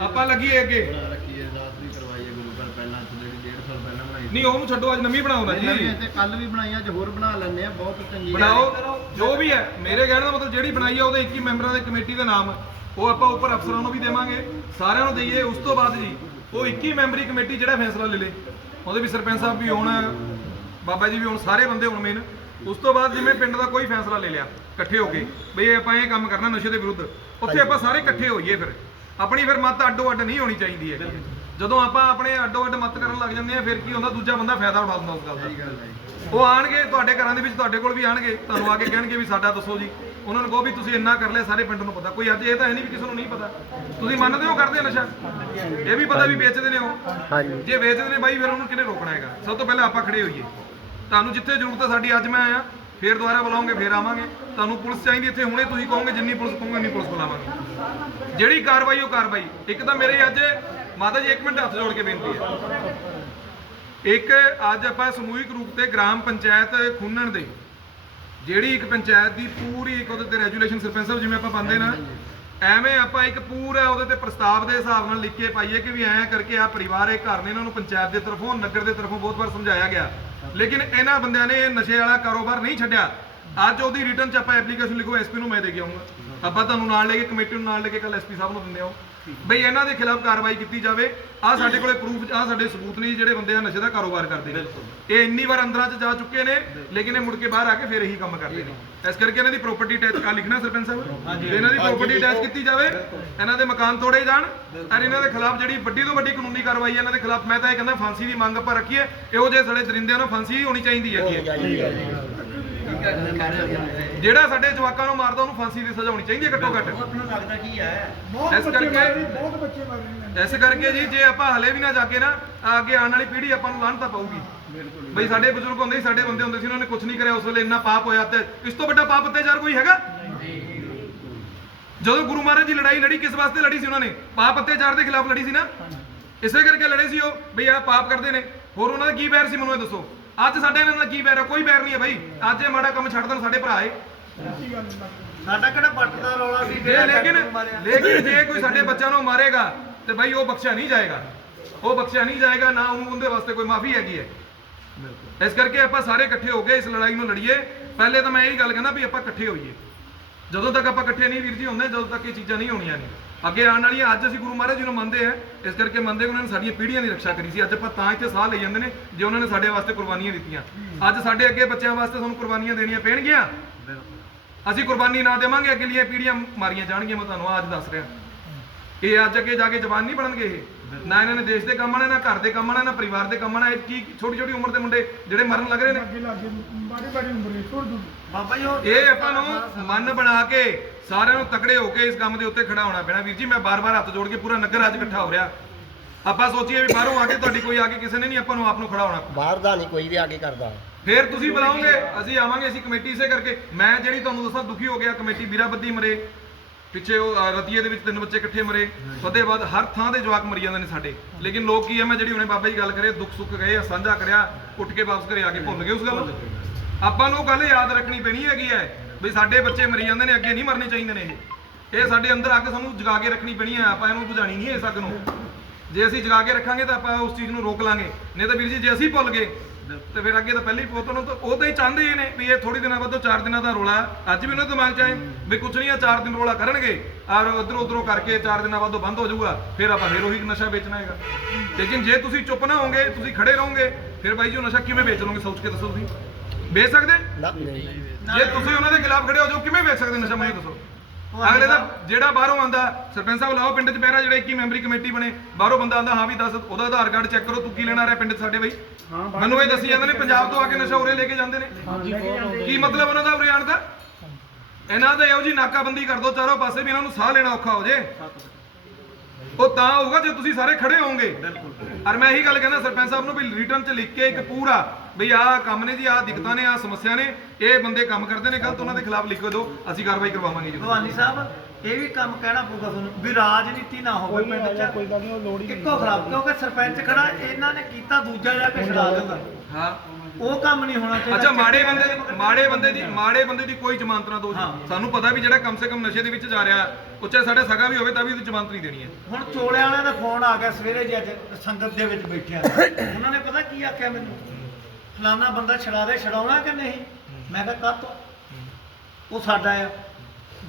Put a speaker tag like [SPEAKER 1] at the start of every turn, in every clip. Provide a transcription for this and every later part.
[SPEAKER 1] ਆਪਾਂ ਲੱਗੀਏ ਅੱਗੇ।
[SPEAKER 2] ਬਣਾ ਰੱਖੀ ਹੈ ਰਾਤ ਵੀ ਕਰਵਾਈ ਹੈ ਗੁਰੂ ਘਰ ਪਹਿਲਾਂ ਤੋਂ ਜਿਹੜੀ 1.5 ਸਾਲ ਪਹਿਲਾਂ ਬਣਾਈ
[SPEAKER 1] ਨਹੀਂ ਉਹਨੂੰ ਛੱਡੋ ਅੱਜ ਨਵੀਂ ਬਣਾਉਣਾ ਜੀ।
[SPEAKER 2] ਨਵੀਂ ਤੇ ਕੱਲ ਵੀ ਬਣਾਈਆਂ ਅੱਜ ਹੋਰ ਬਣਾ ਲੈਣੇ ਆ ਬਹੁਤ ਚੰਗੀ
[SPEAKER 1] ਬਣਾਓ। ਜੋ ਵੀ ਹੈ ਮੇਰੇ ਕਹਿਣ ਦਾ ਮਤਲਬ ਜਿਹੜੀ ਬਣਾਈ ਆ ਉਹਦੇ 21 ਮੈਂਬਰਾਂ ਦੇ ਕਮੇਟੀ ਦਾ ਨਾਮ ਉਹ ਆਪਾਂ ਉੱਪਰ ਅਫਸਰਾਂ ਨੂੰ ਵੀ ਦੇਵਾਂਗੇ ਸਾਰਿਆਂ ਨੂੰ ਦਈਏ ਉਸ ਤੋਂ ਬਾਅਦ ਜੀ ਉਹ 21 ਮੈਂਬਰੀ ਕਮੇਟੀ ਜਿਹੜਾ ਫੈਸਲਾ ਲੈ ਲੇ ਉਹਦੇ ਵੀ ਸਰਪੰਚ ਸਾਹਿਬ ਵੀ ਹੋਣ ਬਾਬਾ ਜੀ ਵੀ ਹੋਣ ਸਾਰੇ ਬੰਦੇ ਹੋਣ ਮੇਨ ਉਸ ਤੋਂ ਬਾਅਦ ਜਿਵੇਂ ਪਿੰਡ ਦਾ ਕੋਈ ਫੈਸਲਾ ਲੈ ਲਿਆ ਇਕੱਠੇ ਹੋ ਕੇ ਬਈ ਆਪਾਂ ਇਹ ਕੰਮ ਕਰਨਾ ਨਸ਼ੇ ਦੇ ਵਿਰੁੱਧ ਉੱਥੇ ਆਪਾਂ ਸਾਰੇ ਇਕੱਠੇ ਹੋਈਏ ਫਿਰ। ਆਪਣੀ ਫਿਰ ਮਤ ਅੱਡੋ ਅੱਡ ਨਹੀਂ ਹੋਣੀ ਚਾਹੀਦੀ ਹੈ ਜਦੋਂ ਆਪਾਂ ਆਪਣੇ ਅੱਡੋ ਅੱਡ ਮਤ ਕਰਨ ਲੱਗ ਜਾਂਦੇ ਆ ਫਿਰ ਕੀ ਹੁੰਦਾ? ਦੂਜਾ ਬੰਦਾ ਫਾਇਦਾ ਉਠਾ ਦਿੰਦਾ ਉਸ ਗੱਲ ਦਾ। ਉਹ ਆਣਗੇ ਤੁਹਾਡੇ ਘਰਾਂ ਦੇ ਵਿੱਚ ਤੁਹਾਡੇ ਕੋਲ ਵੀ ਆਣਗੇ ਤੁਹਾਨੂੰ ਆ ਕੇ ਕਹਿਣਗੇ ਵੀ ਸਾਡਾ ਦੱਸੋ ਜੀ। ਉਹਨਾਂ ਨੂੰ ਕਹੋ ਵੀ ਤੁਸੀਂ ਇੰਨਾ ਕਰ ਲਿਆ ਸਾਰੇ ਪਿੰਡ ਨੂੰ ਪਤਾ। ਕੋਈ ਅੱਜ ਇਹ ਤਾਂ ਹੈ ਨਹੀਂ ਵੀ ਕਿਸੇ ਨੂੰ ਨਹੀਂ ਪਤਾ। ਤੁਸੀਂ ਮੰਨਦੇ ਹੋ ਕਰਦੇ ਆ ਨਸ਼ਾ? ਇਹ ਵੀ ਪਤਾ ਵੀ ਵੇਚਦੇ ਨੇ ਉਹ।
[SPEAKER 3] ਹਾਂਜੀ।
[SPEAKER 1] ਜੇ ਵੇਚਦੇ ਨੇ ਬਾਈ ਫਿਰ ਉਹਨੂੰ ਕਿਹਨੇ ਰੋਕਣਾ ਹੈਗਾ? ਸਭ ਤੋਂ ਪਹਿਲਾਂ ਆਪਾਂ ਖੜੇ ਹੋਈਏ। ਤੁਹਾਨੂੰ ਜਿੱਥੇ ਜ਼ਰੂਰਤ ਹੈ ਸਾਡੀ ਅੱਜ ਮੈਂ ਆਇਆ। ਫੇਰ ਦੁਬਾਰਾ ਬੁਲਾਉਂਗੇ, ਫੇਰ ਆਵਾਂਗੇ। ਤੁਹਾਨੂੰ ਪੁਲਿਸ ਚਾਹੀਦੀ ਇੱਥੇ ਹੁਣੇ ਤੁਸੀਂ ਕਹੋਗੇ, ਜਿੰਨੀ ਪੁਲਿਸ ਕਹੋਗੇ, ਉਨੀ ਪੁਲਿਸ ਬੁਲਾਵਾਂਗੇ। ਜਿਹੜੀ ਕਾਰਵਾਈ, ਉਹ ਕਾਰਵਾਈ। ਇੱਕ ਤਾਂ ਮੇਰੇ ਅੱਜ ਮਾਤਾ ਜੀ ਇੱਕ ਮਿੰਟ ਹੱਥ ਜੋੜ ਕੇ ਬੇਨਤੀ ਹੈ। ਇੱਕ ਅੱਜ ਆਪਾਂ ਸਮੂਹਿਕ ਰੂਪ ਤੇ ਗ੍ਰਾਮ ਪੰਚਾਇਤ ਖੁੰਨਣ ਦੇ, ਜਿਹੜੀ ਇੱਕ ਪੰਚਾਇਤ ਦੀ ਪੂਰੀ ਇੱਕ ਉਹਦੇ ਤੇ ਰੈਜੂਲੇਸ਼ਨ ਸਰਪੰਚ ਸਾਹਿਬ ਜਿਵੇਂ ਆਪਾਂ ਪਾਉਂਦੇ ਨਾ, ਐਵੇਂ ਆਪਾਂ ਇੱਕ ਪੂਰਾ ਉਹਦੇ ਤੇ ਪ੍ਰਸਤਾਵ ਦੇ ਹਿਸਾਬ ਨਾਲ ਲਿਖ ਕੇ ਪਾਈਏ ਕਿ ਵੀ ਐਂ ਕਰਕੇ ਆ ਪਰਿਵਾਰ, ਇਹ ਘਰ ਨੇ, ਇਹਨਾਂ ਨੂੰ ਪੰਚਾਇਤ ਦੇ ਤਰਫੋਂ, ਨਗਰ ਦੇ ਤਰਫੋਂ ਬਹੁਤ ਵਾਰ ਸਮਝਾਇਆ ਗਿਆ। ਲੇਕਿਨ ਇਹਨਾਂ ਬੰਦਿਆਂ ਨੇ ਨਸ਼ੇ ਵਾਲਾ ਕਾਰੋਬਾਰ ਨਹੀਂ ਛੱਡਿਆ। ਅੱਜ ਉਹਦੀ ਰਿਟਰਨ ਚ ਆਪਾਂ ਐਪਲੀਕੇਸ਼ਨ ਲਿਖੋ ਐਸਪੀ ਨੂੰ ਮੈਂ ਦੇ ਕੇ ਆਉਂਗਾ। ਆਪਾਂ ਤੁਹਾਨੂੰ ਨਾਲ ਲੈ ਕੇ, ਕਮੇਟੀ ਨੂੰ ਨਾਲ ਲੈ ਕੇ ਕੱਲ ਐਸਪੀ ਸਾਹਿਬ ਨੂੰ ਦਿੰਦੇ ਆਓ ਬਈ ਇਹਨਾਂ ਦੇ ਖਿਲਾਫ ਕਾਰਵਾਈ ਕੀਤੀ ਜਾਵੇ। ਆ ਸਾਡੇ ਕੋਲੇ ਪ੍ਰੂਫ ਆ ਸਾਡੇ ਸਬੂਤ ਨੇ ਜਿਹੜੇ ਬੰਦੇ ਆ ਨਸ਼ੇ ਦਾ ਕਾਰੋਬਾਰ ਕਰਦੇ ਨੇ। ਇਹ ਇੰਨੀ ਵਾਰ ਅੰਦਰਾਂ 'ਚ ਜਾ ਚੁੱਕੇ ਨੇ ਲੇਕਿਨ ਇਹ ਮੁੜ ਕੇ ਬਾਹਰ ਆ ਕੇ ਫਿਰ ਇਹੀ ਕੰਮ ਕਰਦੇ ਨੇ। ਇਸ ਕਰਕੇ ਇਹਨਾਂ ਦੀ ਪ੍ਰਾਪਰਟੀ ਟੈਚ ਕਾ ਲਿਖਣਾ ਸਰਪੰਚ ਸਾਹਿਬ। ਤੇ ਇਹਨਾਂ ਦੀ ਪ੍ਰਾਪਰਟੀ ਟੈਚ ਕੀਤੀ ਜਾਵੇ। ਇਹਨਾਂ ਦੇ ਮਕਾਨ ਤੋੜੇ ਜਾਣ। ਔਰ ਇਹਨਾਂ ਦੇ ਖਿਲਾਫ ਜਿਹੜੀ ਵੱਡੀ ਤੋਂ ਵੱਡੀ ਕਾਨੂੰਨੀ ਕਾਰਵਾਈ ਹੈ ਇਹਨਾਂ ਦੇ ਖਿਲਾਫ ਮੈਂ ਤਾਂ ਇਹ ਕਹਿੰਦਾ ਫਾਂਸੀ ਦੀ ਮੰਗ ਆਪਾਂ ਰੱਖੀਏ। ਇਹੋ ਜਿਹੇ ਸੜੇ ਦਰਿੰਦਿਆਂ ਨੂੰ ਫਾਂਸੀ ਹੀ ਹੋਣੀ ਚਾਹੀਦੀ ਹੈ ਜਿਹੜਾ ਸਾਡੇ ਜਵਾਕਾਂ ਨੂੰ ਮਾਰਦਾ ਉਹਨੂੰ ਫਾਂਸੀ ਦੀ ਸਜ਼ਾ ਹੋਣੀ ਚਾਹੀਦੀ ਹੈ ਘੱਟੋ ਘੱਟ।
[SPEAKER 2] ਆਪਣਾ ਲੱਗਦਾ ਕੀ ਹੈ।
[SPEAKER 1] ਇਸ ਕਰਕੇ ਇਸ ਕਰਕੇ ਜੀ ਜੇ ਆਪਾਂ ਹਲੇ ਵੀ ਨਾ ਜਾ ਕੇ ਨਾ ਅੱਗੇ ਆਉਣ ਵਾਲੀ ਪੀੜ੍ਹੀ ਆਪਾਂ ਨੂੰ ਲਾਹਨਤ ਪਾਊਗੀ। ਬਈ ਸਾਡੇ ਬਜ਼ੁਰਗ ਹੁੰਦੇ ਸੀ ਸਾਡੇ ਬੰਦੇ ਹੁੰਦੇ ਸੀ ਉਹਨਾਂ ਨੇ ਕੁਝ ਨਹੀਂ ਕਰਿਆ ਉਸ ਵੇਲੇ ਇੰਨਾ ਪਾਪ ਹੋਇਆ ਤੇ ਇਸ ਤੋਂ ਵੱਡਾ ਪਾਪ ਅਤਿਆਚਾਰ ਕੋਈ ਹੈਗਾ? ਜਦੋਂ ਗੁਰੂ ਮਹਾਰਾਜ ਦੀ ਲੜਾਈ ਲੜੀ ਕਿਸ ਵਾਸਤੇ ਲੜੀ ਸੀ ਉਹਨਾਂ ਨੇ? ਪਾਪ ਅਤਿਆਚਾਰ ਦੇ ਖਿਲਾਫ ਲੜੀ ਸੀ ਨਾ? ਇਸੇ ਕਰਕੇ ਲੜੇ ਸੀ ਉਹ ਬਈ ਆ ਪਾਪ ਕਰਦੇ ਨੇ। ਹੋਰ ਉਹਨਾਂ ਦਾ ਕੀ ਬੈਰ ਸੀ ਮੈਨੂੰ ਇਹ ਦੱਸੋ? ਅੱਜ ਸਾਡੇ ਇਹਨਾਂ ਦਾ ਕੀ ਬੈਰ ਹੈ ਕੋਈ ਬੈਰ ਨਹੀਂ ਹੈ ਬਈ। ਅੱਜ ਇਹ ਮਾੜਾ ਕੰਮ ਛੱਡ ਦੇਣ ਸਾਡੇ ਭਰਾ ਏ
[SPEAKER 2] ਸਾਡਾ ਕਿਹੜਾ ਪੱਟ ਦਾ ਰੌਲਾ ਸੀ
[SPEAKER 1] ਜੇ ਲੇਕਿਨ ਲੇਕਿਨ ਜੇ ਕੋਈ ਸਾਡੇ ਬੱਚਿਆਂ ਨੂੰ ਮਾਰੇਗਾ ਤੇ ਭਾਈ ਉਹ ਬਖਸ਼ਿਆ ਨਹੀਂ ਜਾਏਗਾ। ਉਹ ਬਖਸ਼ਿਆ ਨਹੀਂ ਜਾਏਗਾ ਨਾ ਉਹਨੂੰ ਉਹਦੇ ਵਾਸਤੇ ਕੋਈ ਮਾਫੀ ਹੈਗੀ ਹੈ। ਇਸ ਕਰਕੇ ਆਪਾਂ ਸਾਰੇ ਇਕੱਠੇ ਹੋ ਕੇ ਇਸ ਲੜਾਈ ਨੂੰ ਲੜੀਏ। ਪਹਿਲੇ ਤਾਂ ਮੈਂ ਇਹੀ ਗੱਲ ਕਹਿੰਦਾ ਵੀ ਆਪਾਂ ਇਕੱਠੇ ਹੋਈਏ। ਜਦੋਂ ਤੱਕ ਆਪਾਂ ਇਕੱਠੇ ਨਹੀਂ ਵੀਰ ਜੀ ਹੁੰਦੇ ਜਦੋਂ ਤੱਕ ਇਹ ਚੀਜ਼ਾਂ ਨਹੀਂ ਹੋਣੀਆਂ ਨਹੀਂ ਅੱਗੇ ਆਉਣ ਵਾਲੀਆਂ ਅੱਜ ਅਸੀਂ ਗੁਰੂ ਮਹਾਰਾਜ ਜੀ ਨੂੰ ਮੰਨਦੇ ਆ ਇਸ ਕਰਕੇ ਮੰਨਦੇ ਉਹਨਾਂ ਨੇ ਸਾਡੀਆਂ ਪੀੜ੍ਹੀਆਂ ਦੀ ਰੱਖਿਆ ਕਰੀ ਸੀ। ਅੱਜ ਆਪਾਂ ਤਾਂ ਇੱਥੇ ਸਾਹ ਲਈ ਜਾਂਦੇ ਨੇ ਜੇ ਉਹਨਾਂ ਨੇ ਸਾਡੇ ਵਾਸਤੇ ਕੁਰਬਾਨੀਆਂ ਦਿੱਤੀਆਂ। ਅੱਜ ਸਾਡੇ ਅੱਗੇ ਬੱਚਿਆਂ ਵਾਸਤੇ ਸਾਨੂੰ ਕੁਰਬਾਨੀਆਂ ਦੇਣੀਆਂ ਪੈਣਗੀਆਂ। ਅਸੀਂ ਕੁਰਬਾਨੀ ਨਾ ਦੇਵਾਂਗੇ ਅਗਲੀਆਂ ਪੀੜ੍ਹੀਆਂ ਮਾਰੀਆਂ ਜਾਣਗੀਆਂ ਮੈਂ ਤੁਹਾਨੂੰ ਅੱਜ ਦੱਸ ਰਿਹਾ। ਇਹ ਅੱਜ ਅੱਗੇ ਜਾ ਕੇ ਜਵਾਨ ਨਹੀਂ ਬਣਨਗੇ ਇਹ। ਨਾ ਇਹਨਾਂ ਨੇ ਦੇਸ਼ ਦੇ ਕੰਮ ਆਣਾ ਨਾ ਘਰ ਦੇ ਕੰਮ ਆਣਾ ਨਾ ਪਰਿਵਾਰ ਦੇ ਕੰਮ ਆਣਾ ਇਹ ਕੀ ਛੋਟੀ ਛੋਟੀ ਉਮਰ ਦੇ ਮੁੰਡੇ ਜਿਹੜੇ ਮਰਨ ਲੱਗ ਰਹੇ ਨੇ?
[SPEAKER 2] ਬਾਬਾ ਜੀ ਉਹ
[SPEAKER 1] ਇਹ ਆਪਾਂ ਨੂੰ ਮਨ ਬਣਾ ਕੇ ਸਾਰਿਆਂ ਨੂੰ ਤਕੜੇ ਹੋ ਕੇ ਇਸ ਕੰਮ ਦੇ ਉੱਤੇ ਖੜਾ ਹੋਣਾ ਪੈਣਾ। ਵੀਰ ਜੀ ਮੈਂ ਬਾਰ-ਬਾਰ ਹੱਥ ਜੋੜ ਕੇ ਪੂਰਾ ਨਗਰ ਅੱਜ ਇਕੱਠਾ ਹੋ ਰਿਹਾ। ਆਪਾਂ ਸੋਚੀਏ ਵੀ ਬਾਹਰੋਂ ਆ ਕੇ ਤੁਹਾਡੀ ਕੋਈ ਆ ਕੇ ਕਿਸੇ ਨੇ ਨਹੀਂ ਆਪਾਂ ਨੂੰ ਆਪ ਨੂੰ ਖੜਾ ਹੋਣਾ।
[SPEAKER 3] ਬਾਹਰ ਦਾ ਨਹੀਂ ਕੋਈ ਵੀ ਆ ਕੇ ਕਰਦਾ।
[SPEAKER 1] ਫੇਰ ਤੁਸੀਂ ਬੁਲਾਓਗੇ ਅਸੀਂ ਆਵਾਂਗੇ ਅਸੀਂ ਕਮੇਟੀ ਇਸੇ ਕਰਕੇ। ਮੈਂ ਜਿਹੜੀ ਤੁਹਾਨੂੰ ਦੱਸਾਂ ਦੁਖੀ ਹੋ ਗਿਆ ਕਮੇਟੀ ਵੀਰਾਬੱਦੀ ਮਰੇ। ਪਿੱਛੇ ਉਹ ਅ, ਰਤੀਏ ਦੇ ਵਿੱਚ ਤਿੰਨ ਬੱਚੇ ਇਕੱਠੇ ਮਰੇ। ਉਹਦੇ ਬਾਅਦ ਹਰ ਥਾਂ ਦੇ ਜਵਾਕ ਮਰੀ ਜਾਂਦੇ ਨੇ ਸਾਡੇ। ਲੇਕਿਨ ਲੋਕ ਕੀ ਹੈ ਮੈਂ ਜਿਹੜੀ ਹੁਣੇ ਬਾਬਾ ਜੀ ਗੱਲ ਕਰੇ ਦੁੱਖ ਸੁੱਖ ਗਏ ਆ, ਸਾਂਝਾ ਕਰਿਆ ਉੱਠ ਕੇ ਵਾਪਸ ਘਰੇ ਆ ਕੇ ਭੁੱਲ ਗਏ ਉਸ ਗੱਲ ਨੂੰ। ਆਪਾਂ ਨੂੰ ਉਹ ਗੱਲ ਯਾਦ ਰੱਖਣੀ ਪੈਣੀ ਹੈਗੀ ਹੈ ਵੀ ਸਾਡੇ ਬੱਚੇ ਮਰੀ ਜਾਂਦੇ ਨੇ ਅੱਗੇ ਨਹੀਂ ਮਰਨੇ ਚਾਹੀਦੇ ਨੇ ਇਹ। ਇਹ ਸਾਡੇ ਅੰਦਰ ਅੱਗ ਸਾਨੂੰ ਜਗਾ ਕੇ ਰੱਖਣੀ ਪੈਣੀ ਹੈ ਆਪਾਂ ਇਹਨੂੰ ਬੁਝਾਣੀ ਨਹੀਂ ਇਸ ਅੱਗ ਨੂੰ। ਜੇ ਅਸੀਂ ਜਗਾ ਕੇ ਰੱਖਾਂਗੇ ਤਾਂ ਆਪਾਂ ਉਸ ਚੀਜ਼ ਨੂੰ ਰੋਕ ਲਾਂਗੇ। ਨਹੀਂ ਤਾਂ ਵੀਰ ਜੀ ਜੇ ਅਸੀਂ ਭੁੱਲ ਗਏ ਤੇ ਫਿਰ ਅੱਗੇ ਤਾਂ ਪਹਿਲੇ ਹੀ ਪੋਤੋਂ ਨੂੰ ਤਾਂ ਉਹ ਤਾਂ ਹੀ ਚਾਹੁੰਦੇ ਹੀ ਨੇ ਵੀ ਇਹ ਥੋੜੀ ਦਿਨਾਂ ਬਾਅਦ ਚਾਰ ਦਿਨਾਂ ਦਾ ਰੋਲਾ ਅੱਜ ਵੀ ਉਹਨਾਂ ਦੇ ਦਿਮਾਗ 'ਚ ਆਏ ਵੀ ਕੁਛ ਨਹੀਂ ਆ ਚਾਰ ਦਿਨ ਰੋਲਾ ਕਰਨਗੇ। ਔਰ ਉਧਰੋਂ ਉਧਰੋਂ ਕਰਕੇ ਚਾਰ ਦਿਨਾਂ ਬਾਅਦ ਉਹ ਬੰਦ ਹੋ ਜਾਊਗਾ। ਫਿਰ ਆਪਾਂ ਫਿਰ ਉਹੀ ਨਸ਼ਾ ਵੇਚਣਾ ਹੈਗਾ। ਲੇਕਿਨ ਜੇ ਤੁਸੀਂ ਚੁੱਪ ਨਾ ਹੋਵੋਗੇ ਤੁਸੀਂ ਖੜੇ ਰਹੋਗੇ ਫਿਰ ਬਾਈ ਜੀ ਉਹ ਨਸ਼ਾ ਕਿਵੇਂ ਵੇਚ ਲਓਗੇ ਸੋਚ ਕੇ ਦੱਸੋ ਤੁਸੀਂ? ਵੇਚ ਸਕਦੇ? ਜੇ ਤੁਸੀਂ ਉਹਨਾਂ ਦੇ ਖਿਲਾਫ ਖੜੇ ਹੋ ਜਾਓ ਕਿਵੇਂ ਵੇਚ ਸਕਦੇ? ਨਸ਼ਾ ਮੈਨੂੰ ਦੱਸੋ। ਅਗਲੇ ਦਾ ਜਿਹੜਾ ਬਾਹਰੋਂ ਆਂਦਾ ਸਰਪੰਚ ਸਾਹਿਬ ਲਾਓ ਪਿੰਡ 'ਚ ਪਹਿਰਾ ਜਿਹੜਾ 21 ਮੈਂਬਰੀ ਕਮੇਟੀ ਬਣੇ ਬਾਹਰੋਂ ਬੰਦਾ ਆਂਦਾ ਹਾਂ ਵੀ ਦੱਸ ਉਹਦਾ ਆਧਾਰ ਕਾਰਡ ਚੈੱਕ ਕਰੋ ਤੂੰ ਕੀ ਲੈਣਾ ਰਿਹਾ ਪਿੰਡ 'ਚ ਸਾਡੇ ਬਈ? ਮੈਨੂੰ ਇਹ ਦੱਸੀ ਜਾਂਦੇ ਨੇ ਪੰਜਾਬ ਤੋਂ ਆ ਕੇ ਨਸ਼ਾ ਉਰੇ ਲੈ ਕੇ ਜਾਂਦੇ ਨੇ। ਕੀ ਮਤਲਬ ਉਹਨਾਂ ਦਾ ਉਰੇ ਆਣ ਦਾ? ਇਹਨਾਂ ਦਾ ਇਹੋ ਜੀ ਨਾਕਾਬੰਦੀ ਕਰ ਦੋ ਚਾਰੋਂ ਪਾਸੇ ਵੀ ਇਹਨਾਂ ਨੂੰ ਸਾਹ ਲੈਣਾ ਔਖਾ ਹੋ ਜੇ। ਉਹ ਤਾਂ ਹੋਊਗਾ ਜੇ ਤੁਸੀਂ ਸਾਰੇ ਖੜੇ ਹੋਵੋਗੇ। ਔਰ ਮੈਂ ਇਹੀ ਗੱਲ ਕਹਿੰਦਾ ਸਰਪੰਚ ਸਾਹਿਬ ਨੂੰ ਵੀ ਰਿਟਰਨ 'ਚ ਲਿਖ ਕੇ ਇੱਕ ਪੂਰਾ ਵੀ ਆਹ ਕੰਮ ਨੇ ਜੀ ਆਹ ਦਿੱਕਤਾਂ ਨੇ ਆਹ ਸਮੱਸਿਆ ਨੇ ਇਹ ਬੰਦੇ ਕੰਮ ਕਰਦੇ ਨੇ ਗਲਤ ਉਹਨਾਂ ਦੇ ਖਿਲਾਫ ਲਿਖੋ ਦਿਓ ਅਸੀਂ ਕਾਰਵਾਈ ਕਰਵਾਵਾਂਗੇ ਜੀ।
[SPEAKER 2] ਭਵਾਨੀ ਸਾਹਿਬ ਇਹ ਵੀ ਕੰਮ ਕਹਿਣਾ ਪਊਗਾ ਤੁਹਾਨੂੰ ਵੀ ਰਾਜਨੀਤੀ ਨਾ ਹੋਵੇ ਪਿੰਡ 'ਚ। ਕੋਈ ਗੱਲ ਨਹੀਂ ਉਹ ਲੋੜ ਹੀ ਇੱਕੋ ਖਰਾਬ ਕਿਉਂਕਿ ਸਰਪੰਚ ਖੜਾ ਇਹਨਾਂ ਨੇ ਕੀਤਾ ਦੂਜਾ ਜਾ ਕੇ ਛਡਾ ਦਿੰਦਾ।
[SPEAKER 1] ਹਾਂ।
[SPEAKER 2] ਉਹ ਕੰਮ ਨਹੀਂ ਹੋਣਾ ਚਾਹੀਦਾ
[SPEAKER 1] ਅੱਛਾ ਮਾੜੇ ਬੰਦੇ ਦੀ ਮਾੜੇ ਬੰਦੇ ਦੀ ਮਾੜੇ ਬੰਦੇ ਦੀ ਕੋਈ ਜ਼ਮਾਨਤ ਨਾ ਦੋ ਜੀ।
[SPEAKER 2] ਹਾਂ।
[SPEAKER 1] ਸਾਨੂੰ ਪਤਾ ਵੀ ਜਿਹੜਾ ਕਮ ਸੇ ਕਮ ਨਸ਼ੇ ਦੇ ਵਿੱਚ ਜਾ ਰਿਹਾ ਉਹ ਚਾਹੇ ਸਾਡਾ ਸਗਾ ਵੀ ਹੋਵੇ ਤਾਂ ਵੀ ਉਹਦੀ ਜ਼ਮਾਨਤ ਨਹੀਂ ਦੇਣੀ ਹੈ।
[SPEAKER 2] ਹੁਣ ਚੋਲੇ ਵਾਲਿਆਂ ਦਾ ਫੋਨ ਆ ਗਿਆ ਸਵੇਰੇ ਜੀ ਅੱਜ ਸੰਗਤ ਦੇ ਵਿੱਚ ਬੈਠਿਆ ਉਹਨਾਂ ਨੇ ਪਤਾ ਕੀ ਆਖਿਆ ਮੈਨੂੰ? ਫਲਾਣਾ ਬੰਦਾ ਛੜਾ ਦੇ ਛਡਾਉਣਾ ਕਿ ਨਹੀਂ? ਮੈਂ ਕਿਹਾ ਕਾਹਤੋਂ? ਉਹ ਸਾਡਾ ਆ।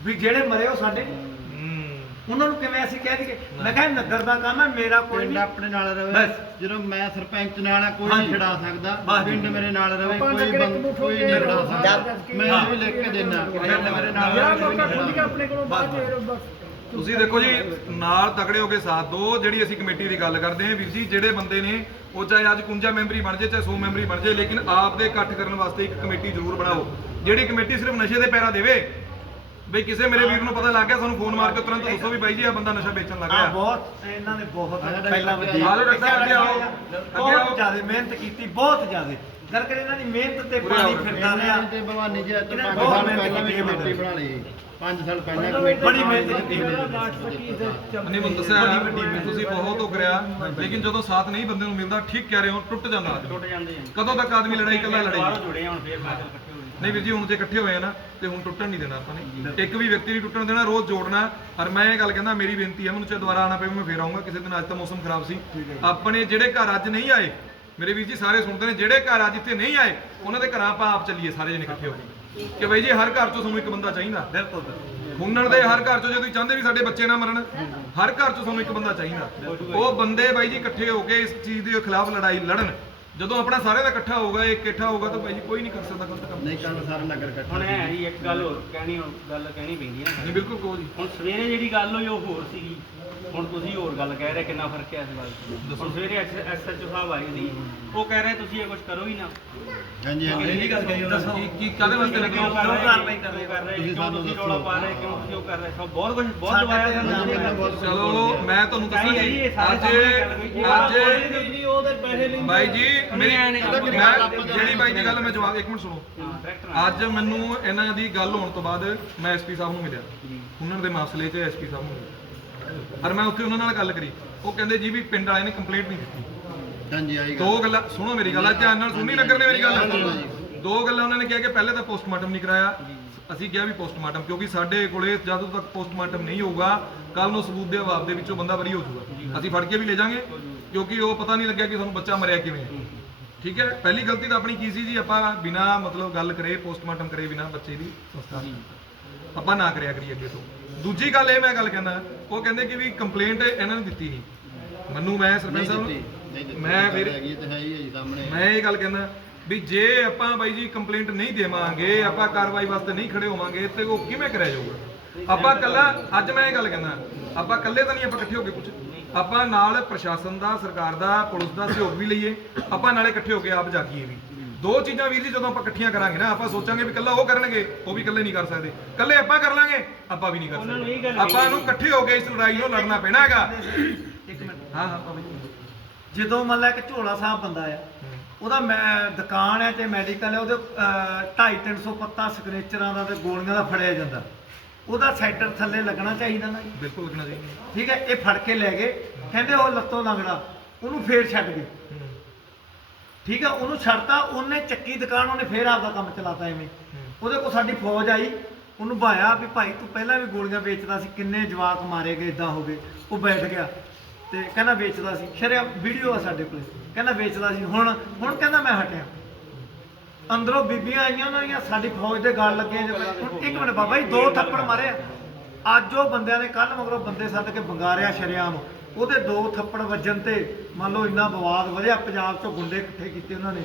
[SPEAKER 2] ਵੀ ਜਿਹੜੇ ਮਰੇ ਉਹ ਸਾਡੇ ਨਹੀਂ।
[SPEAKER 1] ਹੂੰ।
[SPEAKER 2] ਉਹਨਾਂ ਨੂੰ ਕਿਵੇਂ ਅਸੀਂ ਕਹਿ ਦਈਏ? ਮੈਂ ਕਿਹਾ ਇਹ ਨਗਰ ਦਾ ਕੰਮ ਹੈ ਮੇਰਾ ਕੋਈ
[SPEAKER 4] ਪਿੰਡ
[SPEAKER 2] ਨਹੀਂ।
[SPEAKER 4] ਆਪਣੇ ਨਾਲ ਰਵੇ।
[SPEAKER 2] ਬਸ।
[SPEAKER 4] ਜਦੋਂ ਮੈਂ ਸਰਪੰਚ ਨਾਲ ਆ ਕੋਈ
[SPEAKER 2] ਹਾਂਜੀ।
[SPEAKER 4] ਨਹੀਂ ਛਡਾ ਸਕਦਾ।
[SPEAKER 2] ਬਸ।
[SPEAKER 4] ਪਿੰਡ ਮੇਰੇ ਨਾਲ ਰਵੇ
[SPEAKER 5] ਆਪਾਂ
[SPEAKER 4] ਕੋਈ
[SPEAKER 5] ਨਗਰ
[SPEAKER 4] ਬੰਦ
[SPEAKER 5] ਇੱਕ
[SPEAKER 4] ਕੋਈ ਨਹੀਂ ਛਡਾ ਸਕਦਾ। ਮੈਂ ਵੀ ਲਿਖ ਕੇ ਦੇਣਾ ਪਿੰਡ ਮੇਰੇ ਨਾਲ
[SPEAKER 5] ਯਾਰ
[SPEAKER 4] ਰਵੇ, ਕੋਈ
[SPEAKER 5] ਮੌਕਾ
[SPEAKER 4] ਨਹੀਂ
[SPEAKER 5] ਖੁੱਲ ਗਿਆ
[SPEAKER 4] ਛਡਾ
[SPEAKER 5] ਆਪਣੇ ਕੋਲੋਂ ਬਾਅਦ ਚ ਬਸ
[SPEAKER 1] ਤੁਸੀਂ ਦੇਖੋ ਜੀ ਨਾਲ ਤਗੜੇ ਹੋ ਕੇ ਸਾਥ ਦਿਓ ਜਿਹੜੀ ਅਸੀਂ ਕਮੇਟੀ ਦੀ ਗੱਲ ਕਰਦੇ ਹਾਂ ਵੀਰ ਜੀ ਜਿਹੜੇ ਬੰਦੇ ਨੇ ਉਹ ਚਾਹੇ ਅੱਜ 51 ਮੈਂਬਰੀ ਬਣ ਜੇ ਚਾਹੇ 100 ਮੈਂਬਰੀ ਬਣ ਜੇ ਲੇਕਿਨ ਆਪ ਦੇ ਇਕੱਠ ਕਰਨ ਵਾਸਤੇ ਇੱਕ ਕਮੇਟੀ ਜ਼ਰੂਰ ਬਣਾਓ। ਜਿਹੜੀ ਕਮੇਟੀ ਸਿਰਫ ਨਸ਼ੇ ਦੇ ਪੈਰਾ ਦੇਵੇ ਬਈ ਕਿਸੇ ਮੇਰੇ ਵੀਰ ਨੂੰ ਪਤਾ ਲੱਗ ਗਿਆ ਸਾਨੂੰ ਫੋਨ ਮਾਰ ਕੇ ਤੁਰੰਤ ਦੱਸੋ ਵੀ ਬਾਈ ਜੀ ਇਹ ਬੰਦਾ ਨਸ਼ਾ ਵੇਚਣ ਲੱਗ
[SPEAKER 2] ਹਾਂ
[SPEAKER 1] ਗਿਆ
[SPEAKER 2] ਬਹੁਤ ਇਹਨਾਂ ਨੇ ਬਹੁਤ
[SPEAKER 4] ਆ
[SPEAKER 2] ਪਹਿਲਾਂ ਵਧੀ
[SPEAKER 1] ਆ ਜਾਓ ਡਾਕਟਰ ਸਾਹਿਬ, ਅੱਗੇ ਆਓ। ਅੱਗੇ ਆਓ।
[SPEAKER 2] ਬਹੁਤ ਜ਼ਿਆਦਾ ਮਿਹਨਤ ਕੀਤੀ ਬਹੁਤ ਜ਼ਿਆਦਾ। ਗੱਲ ਕਰੇ ਇਹਨਾਂ ਦੀ ਮਿਹਨਤ ਤੇ ਪਾਣੀ। ਫਿਰਦਾ ਰਿਹਾ।
[SPEAKER 4] ਤੇ ਭਵਾਨੀ ਜੀ ਅੱਜ
[SPEAKER 2] ਇਹਨਾਂ
[SPEAKER 4] 5
[SPEAKER 2] ਬਹੁਤ
[SPEAKER 4] ਸਾਲ
[SPEAKER 2] ਮਿਹਨਤ
[SPEAKER 4] ਪਹਿਲਾਂ ਵੀ
[SPEAKER 2] ਕੀਤੀ ਹੈ
[SPEAKER 4] ਕਮੇਟੀ
[SPEAKER 2] ਬੰਦੇ
[SPEAKER 4] ਬਣਾ ਲਈ। 5 ਸਾਲ ਪਹਿਲਾਂ ਕਮੇਟੀ
[SPEAKER 2] ਬੜੀ ਮਿਹਨਤ ਕੀਤੀ ਹੈ।
[SPEAKER 1] ਨਹੀਂ ਮੈਨੂੰ ਦੱਸਿਆ ਵੀ ਤੁਸੀਂ ਬਹੁਤ ਹੋ ਕਰਿਆ ਲੇਕਿਨ ਜਦੋਂ ਸਾਥ ਨਹੀਂ ਬੰਦੇ ਨੂੰ ਮਿਲਦਾ ਠੀਕ ਕਹਿ ਰਹੇ ਹੋ ਟੁੱਟ ਜਾਂਦਾ।
[SPEAKER 5] ਟੁੱਟ ਜਾਂਦੇ ਆ।
[SPEAKER 1] ਕਦੋਂ ਤੱਕ ਆਦਮੀ ਲੜਾਈ ਇਕੱਲਾ ਲੜੇਗਾ
[SPEAKER 5] ਜੁੜੇ ਆ ਹੁਣ ਫੇਰ ਬਾਅਦ ਇਕੱਠੇ
[SPEAKER 1] ਨਹੀਂ ਵੀਰ ਜੀ ਹੁਣ ਜੇ ਇਕੱਠੇ ਹੋਏ ਆ ਨਾ ਤੇ ਹੁਣ ਟੁੱਟਣ ਨਹੀਂ ਦੇਣਾ ਆਪਾਂ ਨੇ। ਇੱਕ ਵੀ ਵਿਅਕਤੀ ਨਹੀਂ ਟੁੱਟਣ ਦੇਣਾ ਰੋਜ਼ ਜੋੜਨਾ। ਔਰ ਮੈਂ ਇਹ ਗੱਲ ਕਹਿੰਦਾ ਮੇਰੀ ਬੇਨਤੀ ਹੈ ਮੈਨੂੰ ਚਾਹੇ ਦੁਬਾਰਾ ਆਣਾ ਪਵੇ ਮੈਂ ਫੇਰ ਆਉਂਗਾ ਕਿਸੇ ਦਿਨ ਅੱਜ ਤਾਂ ਮੌਸਮ ਖਰਾਬ ਸੀ। ਆਪਣੇ ਜਿਹੜੇ ਘਰ ਅੱਜ ਨਹੀਂ ਆਏ ਮੇਰੇ ਵੀਰ ਜੀ ਸਾਰੇ ਸੁਣਦੇ ਨੇ ਜਿਹੜੇ ਘਰ ਅੱਜ ਇੱਥੇ ਨਹੀਂ ਆਏ ਉਹਨਾਂ ਦੇ ਘਰਾਂ ਆਪਾਂ ਆਪ ਚੱਲੀਏ ਸਾਰੇ ਜਣੇ ਇਕੱਠੇ ਹੋ ਕੇ। ਕਿ ਬਈ ਜੀ ਹਰ ਘਰ ਚੋਂ ਤੁਹਾਨੂੰ ਇੱਕ ਬੰਦਾ ਚਾਹੀਦਾ।
[SPEAKER 2] ਬਿਲਕੁਲ।
[SPEAKER 1] ਹੁਨਣ ਦੇ ਹਰ ਘਰ ਚੋਂ ਜੇ ਤੁਸੀਂ ਚਾਹੁੰਦੇ ਵੀ ਸਾਡੇ ਬੱਚੇ ਨਾ ਮਰਨ ਹਰ ਘਰ ਚੋਂ ਤੁਹਾਨੂੰ ਇੱਕ ਬੰਦਾ ਚਾਹੀਦਾ। ਉਹ ਬੰਦੇ ਬਾਈ ਜੀ ਇਕੱਠੇ ਹੋ ਕੇ ਇਸ ਚੀਜ਼ ਦੇ ਖਿਲਾਫ ਲੜਾਈ ਲੜਨ। ਜਦੋਂ ਆਪਣਾ ਸਾਰਿਆਂ ਦਾ ਇਕੱਠਾ ਹੋਊਗਾ ਇਹ ਇਕੱਠਾ ਹੋਊਗਾ ਤਾਂ ਜੀ ਕੋਈ ਨਹੀਂ ਕਰ ਸਕਦਾ ਗਲਤ ਕੰਮ।
[SPEAKER 4] ਨਹੀਂ ਕੱਲ ਸਾਰਾ ਨਗਰ ਇਕੱਠਾ
[SPEAKER 5] ਹੁਣ ਇਹ ਹੈ ਜੀ ਇੱਕ ਗੱਲ ਹੋਰ ਕਹਿਣੀ ਗੱਲ ਕਹਿਣੀ ਪੈਂਦੀ ਹੈ
[SPEAKER 1] ਨਹੀਂ ਬਿਲਕੁਲ ਕਹੋ ਜੀ
[SPEAKER 5] ਹੁਣ ਸਵੇਰੇ ਜਿਹੜੀ ਗੱਲ ਹੋਈ ਉਹ ਹੋਰ ਸੀਗੀ। ਹੁਣ ਤੁਸੀਂ ਹੋਰ ਗੱਲ ਕਹਿ ਰਹੇ ਕਿੰਨਾ ਫ਼ਰਕ ਹੈ ਇਸ ਗੱਲ ਹੁਣ ਸਵੇਰੇ ਐਸਐਚਓ ਸਾਹਿਬ ਆਏ ਸੀ। ਉਹ ਕਹਿ ਰਹੇ ਤੁਸੀਂ ਇਹ ਕੁਝ ਕਰੋ ਹੀ ਨਾ।
[SPEAKER 4] ਹਾਂਜੀ ਹਾਂਜੀ।
[SPEAKER 2] ਗੱਲ ਕਹੀ ਉਹਨਾਂ
[SPEAKER 1] ਕੀ ਕੀ ਕਾਦੇ ਵਾਸਤੇ ਲੱਗੇ
[SPEAKER 5] ਕਿਉਂ
[SPEAKER 1] ਹੋ?
[SPEAKER 5] ਕਰ
[SPEAKER 2] ਕਿਉਂ
[SPEAKER 5] ਰਹੇ
[SPEAKER 2] ਕਾਰਵਾਈ ਕਰ ਰਹੇ?
[SPEAKER 5] ਕਿਉਂ ਕਰ ਰਹੇ?
[SPEAKER 4] ਤੁਸੀਂ
[SPEAKER 5] ਕਿਉਂ
[SPEAKER 4] ਸਾਨੂੰ।
[SPEAKER 5] ਰੌਲਾ ਪਾ ਰਹੇ? ਕਿਉਂ ਉਹ ਕਰ ਰਹੇ? ਸਭ ਬਹੁਤ ਕੁਝ ਬਹੁਤ ਦਵਾਇਆ ਸਾਨੂੰ।
[SPEAKER 1] ਚਲੋ ਮੈਂ ਤੁਹਾਨੂੰ ਦੱਸਾਂ
[SPEAKER 5] ਜੀ, ਇਹ
[SPEAKER 1] ਅੱਜ। ਅੱਜ
[SPEAKER 5] ਉਹਦੇ ਪੈਸੇ ਲੈਂਦੇ
[SPEAKER 1] ਬਾਈ ਜੀ ਮੇਰੀ
[SPEAKER 5] ਐਂ ਨੀ
[SPEAKER 1] ਮੈਂ ਜਿਹੜੀ ਬਾਈ ਦੀ ਗੱਲ ਮੈਂ ਜਵਾਬ ਇੱਕ ਮਿੰਟ ਸੁਣੋ।
[SPEAKER 5] ਹਾਂ, correct ਨਾ।
[SPEAKER 1] ਅੱਜ ਮੈਨੂੰ ਇਹਨਾਂ ਦੀ ਗੱਲ ਹੋਣ ਤੋਂ ਬਾਅਦ ਮੈਂ ਐਸਪੀ ਸਾਹਿਬ ਨੂੰ ਮਿਲਿਆ। ਉਹਨਾਂ ਦੇ ਮਸਲੇ 'ਚ ਐਸਪੀ ਸਾਹਿਬ ਨੂੰ ਮਿਲਿਆ। ਔਰ ਮੈਂ ਉੱਥੇ ਉਹਨਾਂ ਨਾਲ ਗੱਲ ਕਰੀ। ਉਹ ਕਹਿੰਦੇ ਜੀ ਵੀ ਪਿੰਡ ਵਾਲਿਆਂ ਨੇ ਕੰਪਲੇਂਟ ਨਹੀਂ ਦਿੱਤੀ।
[SPEAKER 4] ਹਾਂਜੀ ਆਈ
[SPEAKER 1] ਦੋ ਗੱਲਾਂ ਸੁਣੋ ਮੇਰੀ ਗੱਲ ਧਿਆਨ ਨਾਲ ਸੁਣੀ ਨਗਰ ਨੇ ਮੇਰੀ ਗੱਲ। ਦੋ ਗੱਲਾਂ ਉਹਨਾਂ ਨੇ ਕਿਹਾ ਕਿ ਪਹਿਲੇ ਤਾਂ ਪੋਸਟਮਾਰਟਮ ਨਹੀਂ ਕਰਾਇਆ। ਅਸੀਂ ਕਿਹਾ ਵੀ ਪੋਸਟਮਾਰਟਮ ਕਿਉਂਕਿ ਸਾਡੇ ਕੋਲੇ ਜਦੋਂ ਤੱਕ ਪੋਸਟਮਾਰਟਮ ਨਹੀਂ ਹੋਊਗਾ ਕੱਲ ਨੂੰ ਸਬੂਤ ਦੇ ਅਭਾਵ ਦੇ ਵਿੱਚੋਂ ਬੰਦਾ ਬਰੀ ਹੋ ਜਾਊਗਾ। ਅਸੀਂ ਫੜ ਕੇ ਵੀ ਲੈ ਜਾਾਂਗੇ। ਕਿਉਂਕਿ ਉਹ ਪਤਾ ਨਹੀਂ ਲੱਗਿਆ ਕਿ ਸਾਨੂੰ ਬੱਚਾ ਮਰਿਆ ਕਿਵੇਂ ਹੈ। ਠੀਕ ਹੈ? ਪਹਿਲੀ ਗਲਤੀ ਤਾਂ ਆਪਣੀ ਕੀ ਸੀ ਜੀ? ਆਪਾਂ ਬਿਨਾ ਮਤਲਬ ਗੱਲ ਕਰੇ ਪੋਸਟਮਾਰਟਮ ਕਰੇ ਬਿਨਾ ਬੱਚੇ ਦੀ ਸੰਸਕਾਰ ਆਪਾਂ ਨਾ ਕਰਿਆ ਕਰੀਏ ਅੱਗੇ ਤੋਂ। ਦੂਜੀ ਗੱਲ ਇਹ ਮੈਂ ਗੱਲ ਕਹਿੰਦਾ ਉਹ ਕਹਿੰਦੇ ਕਿ ਵੀ ਕੰਪਲੇਂਟ ਇਹਨਾਂ ਨੇ ਦਿੱਤੀ ਨਹੀਂ ਮੈਨੂੰ ਮੈਂ ਸਰਪੰਚ ਸਾਹਿਬ ਨੂੰ? ਮੈਂ ਫਿਰ ਮੈਂ ਇਹ ਗੱਲ ਕਹਿੰਦਾ ਵੀ ਜੇ ਆਪਾਂ ਬਾਈ ਜੀ ਕੰਪਲੇਂਟ ਨਹੀਂ ਦੇਵਾਂਗੇ ਆਪਾਂ ਕਾਰਵਾਈ ਵਾਸਤੇ ਨਹੀਂ ਖੜੇ ਹੋਵਾਂਗੇ ਤੇ ਉਹ ਕਿਵੇਂ ਕਰਿਆ ਜਾਊਗਾ? ਆਪਾਂ ਕੱਲਾ ਅੱਜ ਮੈਂ ਇਹ ਗੱਲ ਕਹਿੰਦਾ ਆਪਾਂ ਇਕੱਲੇ ਤਾਂ ਨਹੀਂ ਆਪਾਂ ਇਕੱਠੇ ਹੋ ਕੇ ਕੁਝ ਆਪਾਂ ਨਾਲ ਪ੍ਰਸ਼ਾਸਨ ਦਾ ਸਰਕਾਰ ਦਾ ਪੁਲਿਸ ਦਾ ਸਹਿਯੋਗ ਵੀ ਲਈਏ। ਆਪਾਂ ਨਾਲੇ ਇਕੱਠੇ ਹੋ ਕੇ ਆਪ ਜਾਗੀਏ ਵੀ। ਦੋ ਚੀਜ਼ਾਂ ਵੀਰ ਜੀ ਜਦੋਂ ਆਪਾਂ ਇਕੱਠੀਆਂ ਕਰਾਂਗੇ ਨਾ ਆਪਾਂ ਸੋਚਾਂਗੇ ਵੀ ਇਕੱਲਾ ਉਹ ਕਰਨਗੇ ਉਹ ਵੀ ਇਕੱਲੇ ਨਹੀਂ ਕਰ ਸਕਦੇ। ਇਕੱਲੇ ਆਪਾਂ ਕਰ ਲਾਂਗੇ ਆਪਾਂ ਵੀ ਨਹੀਂ ਕਰ ਸਕਦੇ। ਆਪਾਂ ਨੂੰ ਇਕੱਠੇ ਹੋ ਕੇ ਇਸ ਲੜਾਈ ਨੂੰ ਲੜਨਾ ਪੈਣਾ ਹੈਗਾ।
[SPEAKER 2] ਇੱਕ ਮਿੰਟ।
[SPEAKER 1] ਹਾਂ ਹਾਂ
[SPEAKER 2] ਜਦੋਂ ਮੰਨ ਲਾ ਕਿ ਝੋਲਾ ਸਾਹਿਬ ਬੰਦਾ ਆ ਉਹਦਾ ਮੈਂ ਦੁਕਾਨ ਹੈ ਤੇ ਮੈਡੀਕਲ ਹੈ ਉਹਦੇ 2.5 300 ਪੱਤਾ ਸਿਗਨੇਚਰਾਂ ਦਾ ਤੇ ਗੋਲੀਆਂ ਦਾ ਫੜਿਆ ਜਾਂਦਾ। ਉਹਦਾ ਸੈਂਟਰ ਥੱਲੇ ਲੱਗਣਾ ਚਾਹੀਦਾ ਨਾ ਜੀ।
[SPEAKER 1] ਬਿਲਕੁਲ ਲੱਗਣਾ ਚਾਹੀਦਾ।
[SPEAKER 2] ਠੀਕ ਹੈ ਇਹ ਫੜ ਕੇ ਲੈ ਗਏ। ਕਹਿੰਦੇ ਉਹ ਲੱਤੋਂ ਲੰਗੜਾ ਉਹਨੂੰ ਫੇਰ ਛੱਡ ਗਏ।
[SPEAKER 1] ਹੂੰ,
[SPEAKER 2] ਠੀਕ ਹੈ ਉਹਨੂੰ ਛੱਡਤਾ ਉਹਨੇ ਚੱਕੀ ਦੁਕਾਨ ਉਹਨੇ ਫੇਰ ਆਪਦਾ ਕੰਮ ਚਲਾਤਾ ਐਵੇਂ।
[SPEAKER 1] ਹੂੰ।
[SPEAKER 2] ਉਹਦੇ ਕੋਲ ਸਾਡੀ ਫੌਜ ਆਈ। ਉਹਨੂੰ ਭਾਇਆ ਵੀ ਭਾਈ ਤੂੰ ਪਹਿਲਾਂ ਵੀ ਗੋਲੀਆਂ ਵੇਚਦਾ ਸੀ ਕਿੰਨੇ ਜਵਾਕ ਮਾਰੇ ਗਏ ਇਦਾਂ ਹੋ ਗਏ। ਉਹ ਬੈਠ ਗਿਆ ਤੇ ਕਹਿੰਦਾ ਵੇਚਦਾ ਸੀ। ਸ਼ਰਿਆ ਵੀਡੀਓ ਆ ਸਾਡੇ ਕੋਲ। ਕਹਿੰਦਾ ਵੇਚਦਾ ਸੀ। ਹੁਣ ਹੁਣ ਕਹਿੰਦਾ ਮੈਂ ਹਟਿਆ। ਅੰਦਰੋਂ ਬੀਬੀਆਂ ਆਈਆਂ, ਉਹਨਾਂ ਦੀਆਂ ਸਾਡੀ ਫੌਜ ਦੇ ਗਾਲ ਲੱਗੇ ਜੇ ਹੁਣ ਇੱਕ ਮਿੰਟ ਬਾਬਾ ਜੀ, ਦੋ ਥੱਪੜ ਮਾਰੇ। ਆ। ਅੱਜ ਉਹ ਬੰਦਿਆਂ ਨੇ ਕੱਲ ਮਗਰੋਂ ਬੰਦੇ ਸੱਦ ਕੇ ਬੰਗਾਰਿਆ ਸ਼ਰਿਆਮ। ਉਹਦੇ ਦੋ ਥੱਪੜ ਵੱਜਣ ਤੇ ਮੰਨ ਲਓ ਇੰਨਾ ਵਿਵਾਦ ਵਧਿਆ, ਪੰਜਾਬ ਚੋਂ ਗੁੰਡੇ ਇਕੱਠੇ ਕੀਤੇ ਉਹਨਾਂ ਨੇ।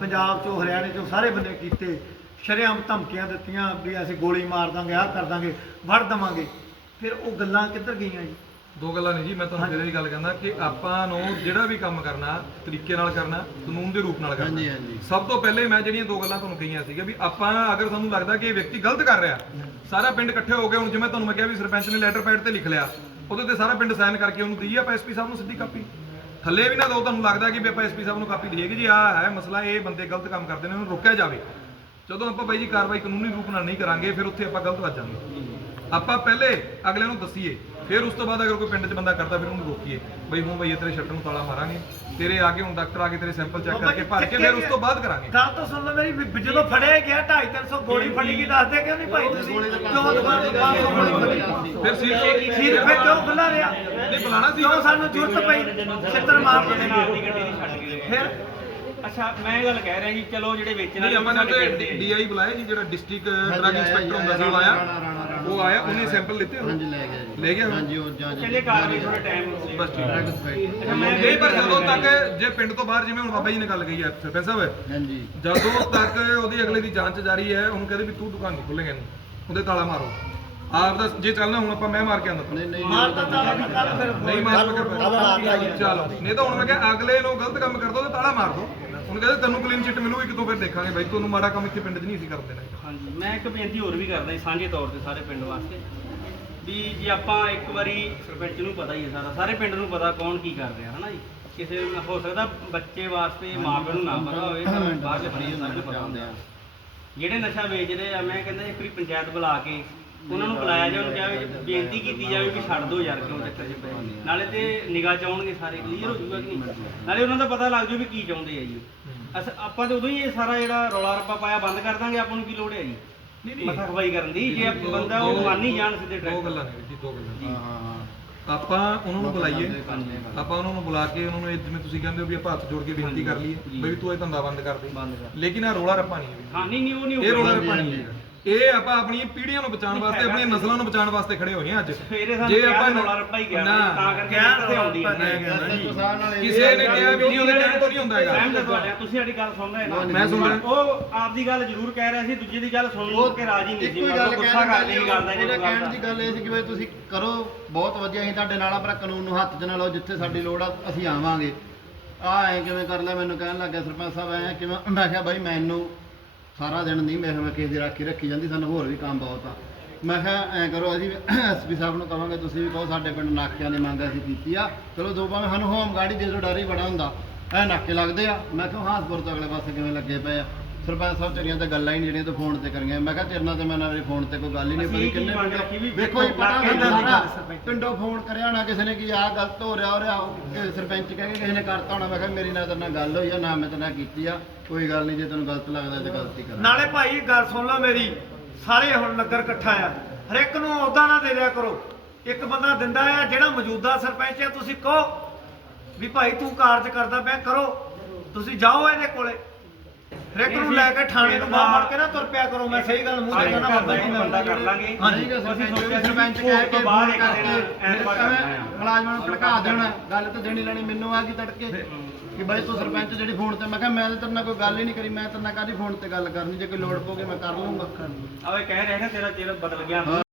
[SPEAKER 2] ਪੰਜਾਬ ਚੋਂ, ਹਰਿਆਣੇ ਚੋਂ ਸਾਰੇ ਬੰਦੇ ਕੀਤੇ। ਸ਼ਰਿਆਮ ਧਮਕੀਆਂ ਦਿੱਤੀਆਂ ਵੀ ਅਸੀਂ ਗੋਲੀ ਮਾਰ ਦਾਂਗੇ, ਆਹ ਕਰ ਦਾਂਗੇ, ਵੜ ਦਵਾਂਗੇ। ਫਿਰ ਉਹ ਗੱਲਾਂ ਕਿੱਧਰ ਗਈਆਂ ਜੀ?
[SPEAKER 1] ਦੋ ਗੱਲਾਂ ਨਹੀਂ ਜੀ ਮੈਂ ਤੁਹਾਨੂੰ ਫਿਰ ਇਹ ਗੱਲ ਕਹਿੰਦਾ ਕਿ ਆਪਾਂ ਨੂੰ ਜਿਹੜਾ ਵੀ ਕੰਮ ਕਰਨਾ ਤਰੀਕੇ ਨਾਲ ਕਰਨਾ ਕਾਨੂੰਨ ਦੇ ਰੂਪ ਨਾਲ ਕਰਨਾ।
[SPEAKER 4] ਹਾਂਜੀ ਹਾਂਜੀ।
[SPEAKER 1] ਸਭ ਤੋਂ ਪਹਿਲੇ ਮੈਂ ਜਿਹੜੀਆਂ ਦੋ ਗੱਲਾਂ ਤੁਹਾਨੂੰ ਕਹੀਆਂ ਸੀਗਾ ਵੀ ਆਪਾਂ ਅਗਰ ਸਾਨੂੰ ਲੱਗਦਾ ਕਿ ਇਹ ਵਿਅਕਤੀ ਗਲਤ ਕਰ ਰਿਹਾ ਸਾਰਾ ਪਿੰਡ ਇਕੱਠੇ ਹੋ ਕੇ ਹੁਣ ਜਿਵੇਂ ਤੁਹਾਨੂੰ ਮੈਂ ਕਿਹਾ ਵੀ ਸਰਪੰਚ ਨੇ ਲੈਟਰ ਪੈਡ ਤੇ ਲਿਖ ਲਿਆ ਉਹਦੇ ਤੇ ਸਾਰਾ ਪਿੰਡ ਸਾਈਨ ਕਰਕੇ ਉਹਨੂੰ ਦਈਏ ਆਪਾਂ ਐਸਪੀ ਸਾਹਿਬ ਨੂੰ ਸਿੱਧੀ ਕਾਪੀ ਥੱਲੇ ਵੀ ਨਾ ਦੋ ਤੁਹਾਨੂੰ ਲੱਗਦਾ ਕਿ ਵੀ ਆਪਾਂ ਐਸਪੀ ਸਾਹਿਬ ਨੂੰ ਕਾਪੀ ਦਈਏ ਕਿ ਜੀ ਆਹ ਹੈ ਮਸਲਾ ਇਹ ਬੰਦੇ ਗਲਤ ਕੰਮ ਕਰਦੇ ਨੇ ਉਹਨੂੰ ਰੋਕਿਆ ਜਾਵੇ। ਜਦੋਂ ਆਪਾਂ ਬਾਈ ਜੀ ਕਾਰਵਾਈ ਕਾਨੂੰਨੀ ਰੂਪ ਨਾਲ ਨਹੀਂ ਕਰਾਂਗੇ ਫਿਰ ਉੱਥੇ ਆਪਾਂ ਗਲਤ ਵੱਜ ਜਾਵਾਂਗੇ ਆਪਾਂ ਪਹਿਲੇ ਅਗਲੇ ਨੂੰ ਦੱਸੀਏ ਫਿਰ ਉਸ ਤੋਂ ਬਾਅਦ ਅਗਰ ਕੋਈ ਪਿੰਡ 'ਚ ਬੰਦਾ ਕਰਦਾ ਫਿਰ ਉਹਨੂੰ ਰੋਕੀਏ। ਬਈ ਹੁਣ ਬਈ ਤੇਰੇ ਸ਼ਟਰ ਨੂੰ ਤਾਲਾ ਮਾਰਾਂਗੇ ਤੇਰੇ ਆ ਕੇ ਹੁਣ ਡਾਕਟਰ ਆ ਕੇ ਤੇਰੇ ਸੈਂਪਲ ਚੈੱਕ ਕਰਕੇ ਭਰ ਕੇ ਫਿਰ ਉਸ ਤੋਂ ਬਾਅਦ ਕਰਾਂਗੇ।
[SPEAKER 2] ਗੱਲ ਤਾਂ ਸੁਣ ਲਓ ਮੇਰੀ ਵੀ ਜਦੋਂ ਫੜਿਆ ਗਿਆ 250 ਗੋਲੀ ਫੜੀ ਗਈ ਦੱਸਦੇ ਕਿਉਂ ਨਹੀਂ ਭਾਈ ਤੁਸੀਂ? ਕਿਉਂ ਫੜੀ?
[SPEAKER 1] ਫਿਰ ਸੀ
[SPEAKER 2] ਸੀਰ ਫਿਰ ਕਿਉਂ ਖੁੱਲਾ ਰਿਹਾ?
[SPEAKER 1] ਨਹੀਂ ਬੁਲਾਣਾ ਸੀ।
[SPEAKER 2] ਕਿਉਂ ਸਾਨੂੰ ਜ਼ਰੂਰਤ ਪਈ? ਛਿੱਤਰ ਮਾਰ ਦੇ
[SPEAKER 5] ਦੀ ਗੱਡੀ ਨਹੀਂ ਛੱਡ ਕੇ ਗਏ
[SPEAKER 2] ਫਿਰ?
[SPEAKER 5] ਅੱਛਾ ਮੈਂ ਇਹ ਗੱਲ ਕਹਿ ਰਿਹਾ ਜੀ ਚਲੋ ਜਿਹੜੇ ਵੇਚਣ
[SPEAKER 1] ਨਹੀਂ ਆਪਾਂ ਨੇ ਡੀਆਈ ਬੁਲਾਇਆ ਜੀ ਜਿਹੜਾ ਡਿਸਟ੍ਰਿਕਟ ਡਰਗ ਇੰਸਪੈਕਟਰ ਹੁੰਦਾ ਸੀ
[SPEAKER 4] ਜੀ,
[SPEAKER 1] ਉਹ ਆਇਆ ਉਹਨੇ ਸੈਂਪਲ ਲਿੱਤੇ ਉਹ?
[SPEAKER 4] ਹਾਂਜੀ ਲੈ ਗਿਆ ਜੀ।
[SPEAKER 1] ਲੈ ਗਿਆ?
[SPEAKER 4] ਹਾਂਜੀ ਉਹ ਜਾਂ
[SPEAKER 5] ਚੱਲੇ ਕਾਰਵਾਈ ਥੋੜਾ ਟਾਈਮ
[SPEAKER 1] ਬਸ ਠੀਕ ਹੈ।
[SPEAKER 5] ਅੱਛਾ, ਮੈਂ
[SPEAKER 1] ਨਹੀਂ ਪਰ ਜਦੋਂ ਤੱਕ ਜੇ ਪਿੰਡ ਤੋਂ ਬਾਹਰ ਜਿਵੇਂ ਹੁਣ ਬਾਬਾ ਜੀ ਨੇ ਗੱਲ ਕਹੀ ਹੈ ਸਰਪੰਚ ਸਾਹਿਬ
[SPEAKER 4] ਹਾਂਜੀ।
[SPEAKER 1] ਜਦੋਂ ਤੱਕ ਉਹਦੀ ਅਗਲੇ ਦੀ ਜਾਂਚ ਜਾਰੀ ਹੈ ਉਹਨੂੰ ਕਹਿੰਦੇ ਵੀ ਤੂੰ ਦੁਕਾਨ ਨਹੀਂ ਖੁੱਲੇਗਾ ਇਹਨੂੰ। ਉਹਦੇ ਤਾਲਾ ਮਾਰੋ। ਆਪ ਦਾ ਜੇ ਚੱਲਣਾ ਹੁਣ ਆਪਾਂ ਮੈਂ ਮਾਰ ਕੇ ਆਂਦਾ
[SPEAKER 4] ਨਹੀਂ ਨਹੀਂ।
[SPEAKER 2] ਮਾਰਦਾ ਤਾਂ ਕੱਲ ਫਿਰ।
[SPEAKER 1] ਨਹੀਂ ਮਾਰ ਕੇ
[SPEAKER 3] ਜੀ।
[SPEAKER 1] ਚਲੋ ਨਹੀਂ ਤਾਂ ਹੁਣ ਮੈਂ ਕਿਹਾ ਅਗਲੇ ਨੂੰ ਗਲਤ ਕੰਮ ਕਰਦਾ ਉਹਦੇ ਤਾਲਾ ਮਾਰ ਦੋ। ਉਹਨੂੰ ਕਹਿੰਦੇ ਤੈਨੂੰ ਕਲੀਨ ਚਿੱਟ ਮਿਲੂਗੀ ਕਿਤੋਂ ਫਿਰ ਦੇਖਾਂਗੇ ਬਾਈ। ਤੁਹਾਨੂੰ ਮਾੜਾ ਕੰਮ ਇੱਥੇ ਪਿੰਡ 'ਚ ਨਹੀਂ ਅਸੀਂ ਕਰਨ ਦੇਣਾ
[SPEAKER 5] ਹਾਂਜੀ ਮੈਂ ਇੱਕ ਬੇਨਤੀ ਹੋਰ ਵੀ ਕਰਦਾ ਜੀ ਸਾਂਝੇ ਤੌਰ ਤੇ ਸਾਰੇ ਪਿੰਡ ਵਾਸਤੇ। ਵੀ ਜੇ ਆਪਾਂ ਇੱਕ ਵਾਰੀ ਸਰਪੰਚ ਨੂੰ ਪਤਾ ਹੀ ਹੈ ਸਾਰਾ ਸਾਰੇ ਪਿੰਡ ਨੂੰ ਪਤਾ ਕੌਣ ਕੀ ਕਰ ਰਿਹਾ ਹਨਾ ਜੀ? ਕਿਸੇ ਨੂੰ ਹੋ ਸਕਦਾ ਬੱਚੇ ਵਾਸਤੇ ਮਾਪਿਆਂ ਨੂੰ ਨਾ ਪਤਾ ਹੋਵੇ ਪਰ ਬਾਹਰਲੇ ਬੰਦੇ ਨੂੰ ਨੂੰ ਪਤਾ ਹੁੰਦਾ। ਜਿਹੜੇ ਨਸ਼ਾ ਵੇਚ ਰਹੇ ਆ ਮੈਂ ਕਹਿੰਦਾ ਇੱਕ ਵਾਰੀ ਪੰਚਾਇਤ ਬੁਲਾ ਕੇ ਉਹਨਾਂ ਨੂੰ ਬੁਲਾਇਆ ਜਾਵੇ ਉਹਨੂੰ ਕਿਹਾ ਵੀ ਬੇਨਤੀ ਕੀਤੀ ਜਾਵੇ ਵੀ ਛੱਡ ਦਿਓ ਯਾਰ ਕਿਉਂ ਚੱਕਰ 'ਚ ਪਏ। ਨਾਲੇ ਤੇ ਨਿਗਾਹ ਚ ਆਉਣਗੇ ਸਾਰੇ ਕਲੀਅਰ ਹੋ ਜਾਊਗਾ ਕਿ ਨਹੀਂ? ਨਾਲੇ ਉਹਨਾਂ ਦਾ ਪਤਾ ਲੱਗ ਜੂ ਵੀ ਕੀ ਚਾਹੁੰਦੇ ਆ ਜੀ ਅਸ ਆਪਾਂ ਤੇ ਉਦੋਂ ਹੀ ਇਹ ਸਾਰਾ ਜਿਹੜਾ ਰੌਲਾ ਰੱਪਾ ਪਾਇਆ ਬੰਦ ਕਰ ਦਾਂਗੇ ਆਪਾਂ ਨੂੰ ਕੀ ਲੋੜ ਹੈ ਜੀ?
[SPEAKER 1] ਨਹੀਂ ਨਹੀਂ।
[SPEAKER 5] ਮੱਥਾ ਖਵਾਈ ਕਰਨ ਦੀ ਜੇ ਆਪ- ਬੰਦਾ ਉਹ ਮੰਨ ਹੀ ਜਾਣ ਸਿੱਧੇ
[SPEAKER 1] ਦੋ
[SPEAKER 5] ਟਰੈਕ
[SPEAKER 1] ਗੱਲਾਂ ਨੇ ਜੀ ਦੋ ਗੱਲਾਂ
[SPEAKER 4] ਹਾਂ ਹਾਂ ਹਾਂ।
[SPEAKER 1] ਆਪਾਂ ਉਹਨਾਂ ਨੂੰ ਬੁਲਾਈਏ। ਆਪਾਂ ਉਹਨਾਂ ਨੂੰ ਬੁਲਾ ਕੇ ਉਹਨਾਂ ਨੂੰ ਇਹ ਜਿਵੇਂ ਤੁਸੀਂ ਕਹਿੰਦੇ ਹੋ ਵੀ ਆਪਾਂ ਹੱਥ ਜੋੜ ਕੇ ਬੇਨਤੀ ਕਰ ਲਈਏ। ਬਈ ਤੂੰ ਇਹ ਧੰਦਾ ਬੰਦ ਕਰ ਦੇ।
[SPEAKER 5] ਬੰਦ ਕਰ।
[SPEAKER 1] ਲੇਕਿਨ ਇਹ ਰੋਲਾ ਰੱਪਾ ਨਹੀਂ ਹੈ।
[SPEAKER 5] ਹਾਂ ਨਹੀਂ ਨਹੀਂ ਉਹ ਨਹੀਂ
[SPEAKER 1] ਇਹ ਰੋਲਾ
[SPEAKER 5] ਹੋਊਗਾ।
[SPEAKER 1] ਰੱਪਾ ਨਹੀਂ ਹੈ ਇਹ ਆਪਾਂ ਆਪਣੀਆਂ ਪੀੜ੍ਹੀਆਂ ਨੂੰ ਬਚਾਉਣ ਵਾਸਤੇ ਆਪਣੀਆਂ ਨਸਲਾਂ ਨੂੰ ਬਚਾਉਣ ਵਾਸਤੇ ਖੜੇ ਹੋਏ ਹਾਂ ਅੱਜ।
[SPEAKER 5] ਸਵੇਰੇ ਸਾਨੂੰ ਕਿਹਾ ਰੌਲਾ ਰੱਪਾ ਹੀ ਗਿਆ
[SPEAKER 1] ਨਾ,
[SPEAKER 5] ਤਾਂ ਕਰਕੇ
[SPEAKER 2] ਕਿਹਾ
[SPEAKER 5] ਕਿੱਥੇ ਆਉਂਦੀ ਹੈ
[SPEAKER 2] ਨਹੀਂ
[SPEAKER 4] ਇਹ
[SPEAKER 1] ਕਿਸੇ ਨੇ ਕਿਹਾ ਵੀ ਜੀ ਉਹਦੇ ਕਹਿਣ ਤੋਂ ਨਹੀਂ ਹੁੰਦਾ ਹੈਗਾ।
[SPEAKER 5] ਸਹਿਮਤ ਹਾਂ ਤੁਹਾਡੇ ਨਾਲ, ਤੁਸੀਂ ਸਾਡੀ ਗੱਲ ਸੁਣ ਰਹੇ ਨਾ।
[SPEAKER 1] ਮੈਂ ਸੁਣ ਰਿਹਾ।
[SPEAKER 5] ਉਹ ਆਪਦੀ ਗੱਲ ਜ਼ਰੂਰ ਕਹਿ ਰਿਹਾ ਸੀ ਦੂਜੇ ਦੀ ਗੱਲ ਸੁਣ ਕੇ ਰਾਜੀ ਨਹੀਂ ਸੀ।
[SPEAKER 4] ਇੱਕੋ ਹੀ ਗੱਲ
[SPEAKER 5] ਮਤਲਬ ਗੁੱਸਾ ਕਰਦੇ ਹੀ ਗੱਲ ਦਾ
[SPEAKER 4] ਉਹਦਾ
[SPEAKER 5] ਜਿਹੜਾ
[SPEAKER 4] ਕਹਿਣ ਦੀ ਗੱਲ ਇਹ ਸੀ ਕਿ ਬਈ ਤੁਸੀਂ ਕਰੋ ਬਹੁਤ ਵਧੀਆ ਅਸੀਂ ਤੁਹਾਡੇ ਨਾਲ ਆ ਪਰ ਕਾਨੂੰਨ ਨੂੰ ਹੱਥ 'ਚ ਨਾ ਲਓ ਜਿੱਥੇ ਸਾਡੀ ਲੋੜ ਆ ਅਸੀਂ ਆਵਾਂਗੇ। ਆ ਐ ਕਿਵੇਂ ਕਰ ਲਿਆ ਮੈਨੂੰ ਕਹਿਣ ਲੱਗਾ ਸਰਪੰਚ ਸਾਹਿਬ ਐ ਕਿਵੇਂ ਮੈਂ ਕਿਹਾ ਬਾਈ ਮੈਨੂੰ ਸਾਰਾ ਦਿਨ ਨਹੀਂ, ਮੈਂ ਕਿਹਾ ਮੈਂ ਕਿਸੇ ਦੀ ਰਾਖੀ ਰੱਖੀ ਜਾਂਦੀ, ਸਾਨੂੰ ਹੋਰ ਵੀ ਕੰਮ ਬਹੁਤ ਆ। ਮੈਂ ਕਿਹਾ, ਐ ਕਰੋ, ਅਸੀਂ ਐਸਪੀ ਸਾਹਿਬ ਨੂੰ ਕਹਾਂਗੇ ਤੁਸੀਂ ਵੀ ਕਹੋ, ਸਾਡੇ ਪਿੰਡ ਨਾਕਿਆਂ ਦੀ ਮੰਗ ਅਸੀਂ ਕੀਤੀ ਆ। ਚਲੋ, ਦੋ ਭਾਵੇਂ ਸਾਨੂੰ ਹੋਮ ਹੀ ਦੇ ਦੋ ਡਰ ਹੀ ਬੜਾ ਹੁੰਦਾ। ਐ ਨਾਕੇ ਲੱਗਦੇ ਆ। ਮੈਂ ਕਿਹਾ ਹਾਸਪੁਰ ਤੋਂ ਅਗਲੇ ਪਾਸੇ ਕਿਵੇਂ ਲੱਗੇ ਪਏ ਆ। ਸਰਪੰਚ ਸਾਹਿਬ ਤੇਰੀਆਂ ਤਾਂ ਗੱਲਾਂ ਹੀ ਨਹੀਂ ਜਿਹੜੀਆਂ ਤੂੰ ਫੋਨ ਤੇ ਕਰੀਆਂ। ਮੈਂ ਕਿਹਾ ਤੇਰੇ ਨਾਲ ਤੇ ਮੈਂ ਨਾ ਫੋਨ ਤੇ ਕੋਈ ਗੱਲ ਹੀ ਨਹੀਂ ਪਈ ਕਿੰਨੇ ਵੇਖੋ ਜੀ ਪਤਾ ਹੁੰਦਾ ਸਾਰਾ। ਪਿੰਡੋਂ ਫੋਨ ਕਰਿਆ ਹੋਣਾ ਕਿਸੇ ਨੇ ਕਿ ਆਹ ਗਲਤ ਹੋ ਰਿਹਾ ਹੋ ਰਿਹਾ ਸਰਪੰਚ ਕਹਿ ਕੇ ਕਿਸੇ ਨੇ ਕਰਤਾ ਹੋਣਾ। ਮੈਂ ਕਿਹਾ ਮੇਰੀ ਨਾਲ ਗੱਲ ਹੋਈ ਆ ਨਾ ਮੈਂ ਤੇਰੇ ਨਾਲ ਕੀਤੀ ਆ। ਕੋਈ ਗੱਲ ਨਹੀਂ ਜੇ ਤੈਨੂੰ ਗਲਤ ਲੱਗਦਾ ਤੇ ਗਲਤੀ ਕਰ।
[SPEAKER 2] ਨਾਲੇ ਭਾਈ ਗੱਲ ਸੁਣ ਲਓ ਮੇਰੀ। ਸਾਰੇ ਹੁਣ ਨਗਰ ਇਕੱਠਾ ਆ। ਹਰ ਇੱਕ ਨੂੰ ਅਹੁਦਾ ਨਾ ਦੇ ਦਿਆ ਕਰੋ। ਇੱਕ ਬੰਦਾ ਦਿੰਦਾ ਆ ਜਿਹੜਾ ਮੌਜੂਦਾ ਸਰਪੰਚ ਆ ਤੁਸੀਂ ਕਹੋ ਵੀ ਭਾਈ ਤੂੰ ਕਾਰਜ ਕਰਦਾ ਪਿਆ ਕਰੋ। ਤੁਸੀਂ ਜਾਓ ਇਹਦੇ ਕੋਲੇ। ਹਰ ਇੱਕ ਨੂੰ ਲੈ ਕੇ ਥਾਣੇ ਨੂੰ ਮਾਰ ਮਾਰ ਕੇ ਨਾ ਤੁਰ ਪਿਆ ਕਰੋ ਮੈਂ ਸਹੀ ਗੱਲ ਮੂੰਹ ਤੇ ਕਹਿਣਾ ਬੰਦਾ ਨਹੀਂ
[SPEAKER 5] ਬੰਦਾ ਕਰ ਲਾਂਗੇ।
[SPEAKER 2] ਹਾਂਜੀ
[SPEAKER 5] ਅਸੀਂ ਸੋਚਿਆ ਸੀ
[SPEAKER 4] ਸਰਪੰਚ ਕਹਿ ਕੇ ਬਾਹਰ
[SPEAKER 5] ਇੱਕ ਦਿਨ ਐਤਵਾਰ।
[SPEAKER 4] ਮੁਲਾਜ਼ਮਾਂ ਨੂੰ ਭੜਕਾ ਦੇਣਾ ਗੱਲ ਤਾਂ ਦੇਣੀ ਲੈਣੀ ਮੈਨੂੰ ਆ ਗਈ ਤੜਕੇ। ਕਿ ਬਾਈ ਤੂੰ ਸਰਪੰਚ ਜਿਹੜੀ ਫੋਨ ਤੇ ਮੈਂ ਕਿਹਾ ਮੈਂ ਤਾਂ ਤੇਰੇ ਨਾਲ ਕੋਈ ਗੱਲ ਹੀ ਨਹੀਂ ਕਰੀ ਮੈਂ ਤੇਰੇ ਨਾਲ ਕਾਹਦੀ ਫੋਨ ਤੇ ਗੱਲ ਕਰਨੀ ਜੇ ਕੋਈ ਲੋੜ ਪਊਗੀ ਮੈਂ ਕਰ ਲੂੰਗਾ
[SPEAKER 5] ਆਵੇ ਕਹਿ ਰਹੇ ਨੇ ਤੇਰਾ ਚਿਹਰਾ ਬਦਲ ਗਿਆ।
[SPEAKER 4] ਹਾਂ।